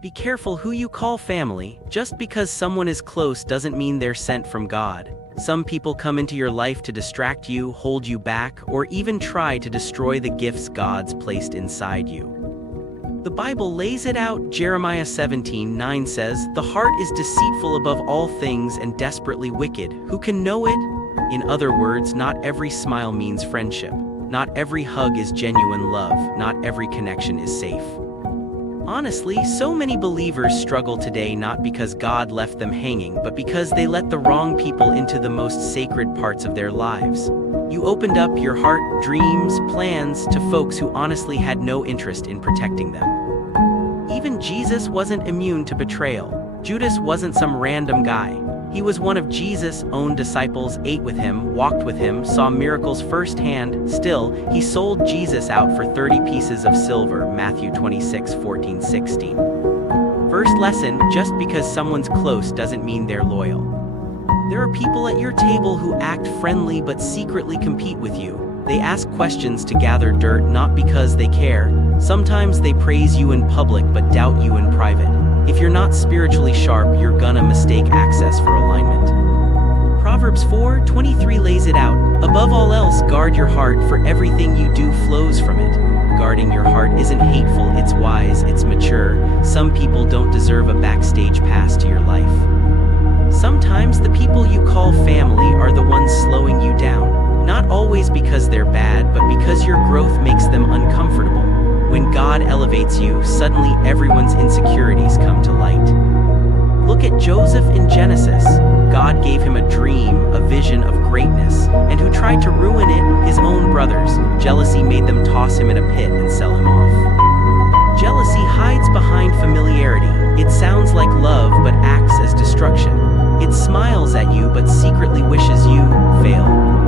Be careful who you call family. Just because someone is close doesn't mean they're sent from God. Some people come into your life to distract you, hold you back, or even try to destroy the gifts God's placed inside you. The Bible lays it out. Jeremiah 17:9 says, "The heart is deceitful above all things and desperately wicked. Who can know it?" In other words, not every smile means friendship. Not every hug is genuine love. Not every connection is safe. Honestly, so many believers struggle today not because God left them hanging, but because they let the wrong people into the most sacred parts of their lives. You opened up your heart, dreams, plans to folks who honestly had no interest in protecting them. Even Jesus wasn't immune to betrayal. Judas wasn't some random guy. He was one of Jesus' own disciples, ate with him, walked with him, saw miracles firsthand. Still, he sold Jesus out for 30 pieces of silver, Matthew 26:14-16. First lesson, just because someone's close doesn't mean they're loyal. There are people at your table who act friendly but secretly compete with you. They ask questions to gather dirt, not because they care. Sometimes they praise you in public but doubt you in private. If you're not spiritually sharp, you're gonna mistake access for alignment. Proverbs 4:23 lays it out. Above all else, guard your heart, for everything you do flows from it. Guarding your heart isn't hateful, it's wise, it's mature. Some people don't deserve a backstage pass to your life. Sometimes the people you call family are the ones slowing you down. Not always because they're bad, but because your growth makes them uncomfortable. When God elevates you, suddenly everyone's insecurities come to light. Look at Joseph in Genesis. God gave him a dream, a vision of greatness, and who tried to ruin it? His own brothers. Jealousy made them toss him in a pit and sell him off. Jealousy hides behind familiarity. It sounds like love but acts as destruction. It smiles at you but secretly wishes you fail.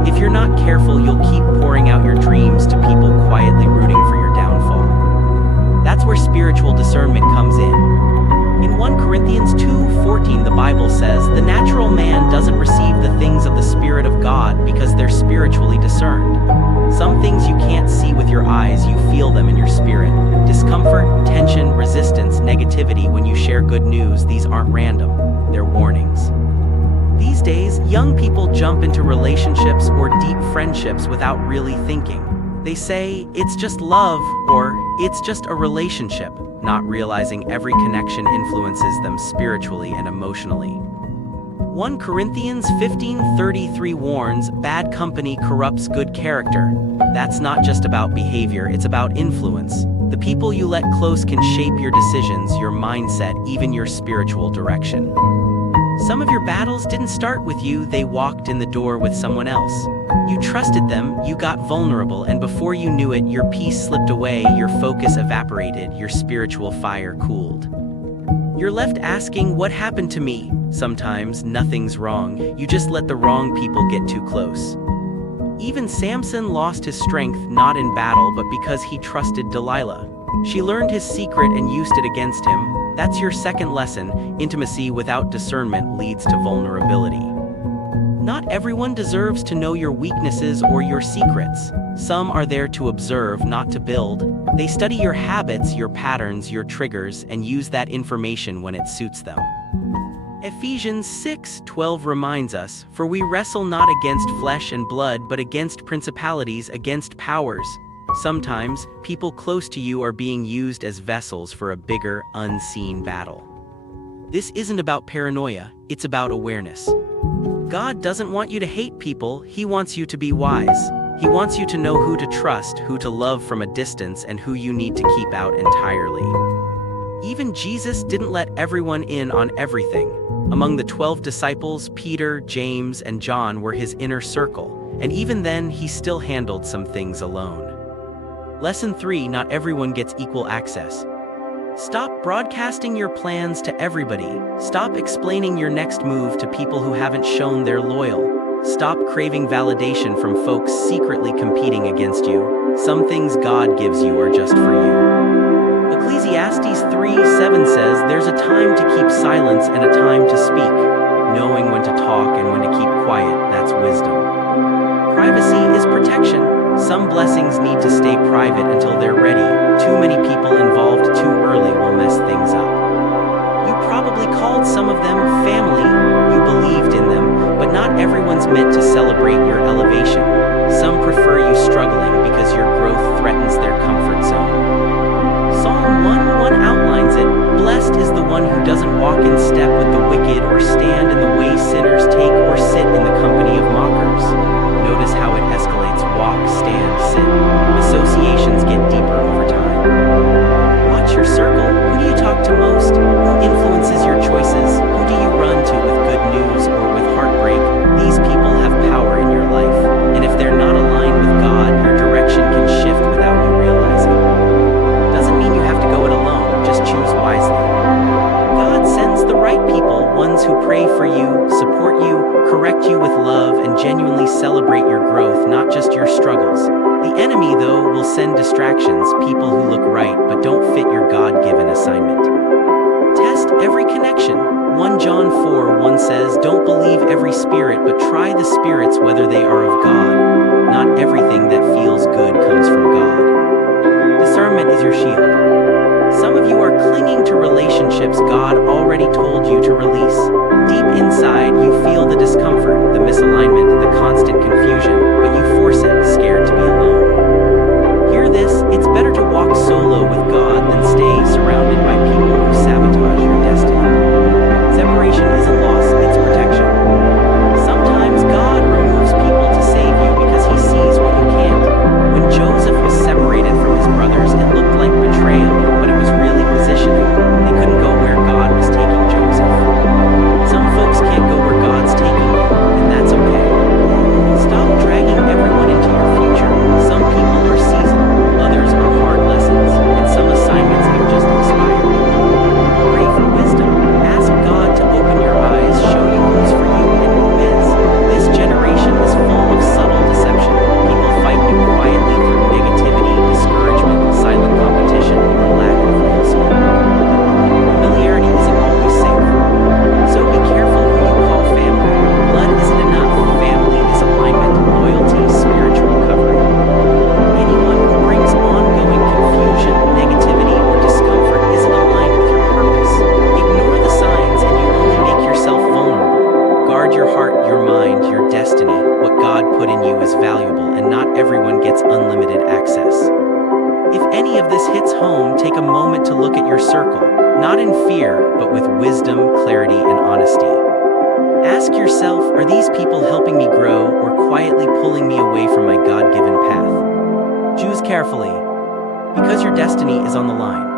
If you're not careful, you'll keep pouring out your dreams to people quietly rooting for your downfall. That's where spiritual discernment comes in. In 1 Corinthians 2:14, the Bible says, "The natural man doesn't receive the things of the Spirit of God because they're spiritually discerned." Some things you can't see with your eyes, you feel them in your spirit. Discomfort, tension, resistance, negativity when you share good news, these aren't random, they're warnings. These days, young people jump into relationships or deep friendships without really thinking. They say, "It's just love," or "It's just a relationship," not realizing every connection influences them spiritually and emotionally. 1 Corinthians 15:33 warns, "Bad company corrupts good character." That's not just about behavior, it's about influence. The people you let close can shape your decisions, your mindset, even your spiritual direction. Some of your battles didn't start with you, they walked in the door with someone else. You trusted them, you got vulnerable, and before you knew it, your peace slipped away, your focus evaporated, your spiritual fire cooled. You're left asking, "What happened to me?" Sometimes nothing's wrong, you just let the wrong people get too close. Even Samson lost his strength not in battle but because he trusted Delilah. She learned his secret and used it against him. That's your second lesson. Intimacy without discernment leads to vulnerability. Not everyone deserves to know your weaknesses or your secrets. Some are there to observe, not to build. They study your habits, your patterns, your triggers, and use that information when it suits them. Ephesians 6:12 reminds us, "For we wrestle not against flesh and blood but against principalities, against powers." Sometimes, people close to you are being used as vessels for a bigger, unseen battle. This isn't about paranoia, it's about awareness. God doesn't want you to hate people, He wants you to be wise. He wants you to know who to trust, who to love from a distance, and who you need to keep out entirely. Even Jesus didn't let everyone in on everything. Among the 12 disciples, Peter, James, and John were His inner circle, and even then, He still handled some things alone. Lesson 3: Not everyone gets equal access. Stop broadcasting your plans to everybody. Stop explaining your next move to people who haven't shown they're loyal. Stop craving validation from folks secretly competing against you. Some things God gives you are just for you. Ecclesiastes 3:7 says, "There's a time to keep silence and a time to speak. Knowing when to talk and when to keep quiet, that's wisdom." Privacy is protection. Some blessings need to stay private until they're ready. Too many people involved too early will mess things up. called some of them family, you believed in them, but not everyone's meant to celebrate your elevation. Some prefer you struggling because your growth threatens their comfort zone. Psalm 1:1 outlines it. Blessed is the one who doesn't walk in step with the wicked or stand in the way sinners take or sit in the company of mockers. Notice how it escalates: walk, stand, sit. Associations get deeper over time. Watch your circle. Who do you talk to most? Who influences your choices? Who do you run to with good news or with heartbreak? These people have power in your life, and if they're not aligned with God, your direction can shift without you realizing. Doesn't mean you have to go it alone, just choose wisely. God sends the right people, ones who pray for you, support you, correct you with love, and genuinely celebrate your growth, not just your struggles. The enemy, though, will send distractions, people who look right but don't fit your God-given assignment. Test every connection. 1 John 4:1 says, "Don't believe every spirit, but try the spirits whether they are of God. Not everything that feels good comes from God." Discernment is your shield. Some of you are clinging to relationships God already told you to release. Deep inside, you feel the discomfort, the misalignment, the constant confusion, but you force it, scared to be alone. Hear this: it's better to walk solo with God than stay surrounded by people who sabotage your destiny. Separation isn't loss, it's protection. Sometimes God removes people to save you because he sees what you can't. When Joseph was separated from his brothers, it looked like betrayal, but it was really positioning. They couldn't go where God was taking Joseph. Some folks can't go where God's taking you, and that's okay. Stop dragging everyone into your future. Some people are seasonal, others are hard lessons, and some assignments have just expired. Pray for wisdom. Ask God to open your eyes, show you who's for you and who is. This generation is full of subtle deception. People fight you quietly through negativity, discouragement, silent competition, or lack of real support. Familiarity isn't always safe, so be careful who you call family. Blood isn't enough. Family is alignment, loyalty, spiritual covering. Anyone who brings ongoing confusion, negativity, or discomfort isn't aligned with your purpose. Ignore the signs and you only make yourself vulnerable. Guard your heart, your mind, your destiny. What God put in you is valuable, and not everyone gets unlimited access. If any of this hits home, take a moment to look at your circle, not in fear, but with wisdom, clarity, and honesty. Ask yourself, are these people helping me grow or quietly pulling me away from my God-given path? Choose carefully, because your destiny is on the line.